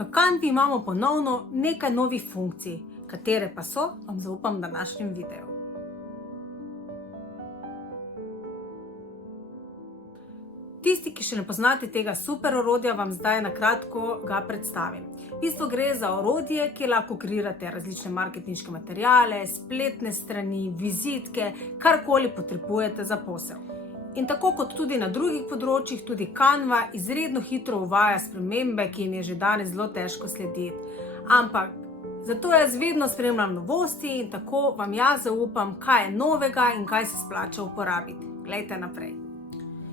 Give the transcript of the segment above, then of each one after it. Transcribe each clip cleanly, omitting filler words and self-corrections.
V Canvi imamo ponovno nekaj novih funkcij, katere pa so, vam zaupam v današnjem videu. Tisti, ki še ne poznate tega super orodja, vam zdaj na kratko ga predstavim. V bistvu gre za orodje, kjer lahko kreirate različne marketinške materiale, spletne strani, vizitke, karkoli potrebujete za posel. In tako kot tudi na drugih področjih, tudi Canva izredno hitro uvaja spremembe, ki jim je že danes zelo težko slediti. Ampak zato jaz vedno spremljam novosti in tako vam jaz zaupam, kaj je novega in kaj se splača uporabiti. Glejte naprej.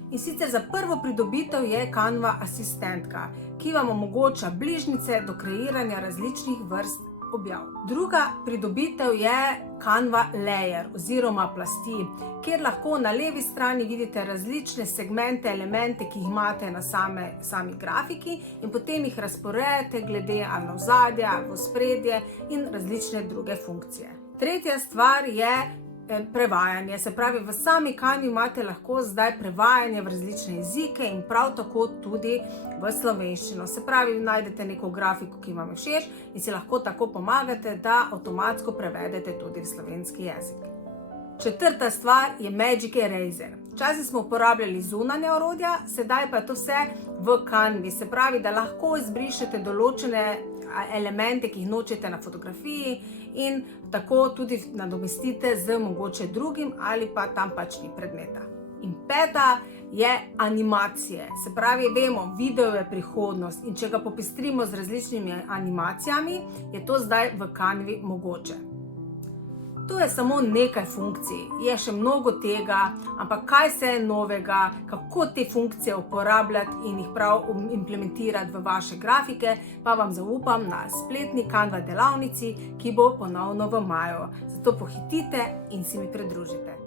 In sicer za prvo pridobitev je Canva asistentka, ki vam omogoča bližnjice do kreiranja različnih vrst objav. Druga pridobitev je Canva Layer oziroma plasti, kjer lahko na levi strani vidite različne segmente, elemente, ki jih imate na sami grafiki in potem jih razporedite glede ali na ozadje ali v ospredje in različne druge funkcije. Tretja stvar je prevajanje, se pravi, v sami Canvi imate lahko zdaj prevajanje v različne jezike in prav tako tudi v slovenščino. Se pravi, najdete neko grafiko, ki vam je všeč in si lahko tako pomagate, da avtomatsko prevedete tudi v slovenski jezik. Četrta stvar je Magic Eraser. Včasih smo uporabljali zunanja orodja, sedaj pa je to vse v Canvi. Se pravi, da lahko izbrišete določene elemente, ki jih nočete na fotografiji in tako tudi nadomestite z mogoče drugim ali pa tam pač ni predmeta. In peta je animacije. Se pravi, vemo, video je prihodnost in če ga popestrimo z različnimi animacijami, je to zdaj v Canvi mogoče. To je samo nekaj funkcij, je še mnogo tega, ampak kaj se je novega, kako te funkcije uporabljati in jih prav implementirati v vaše grafike, pa vam zaupam na spletni Canva delavnici, ki bo ponovno v maju. Zato pohitite in si mi pridružite.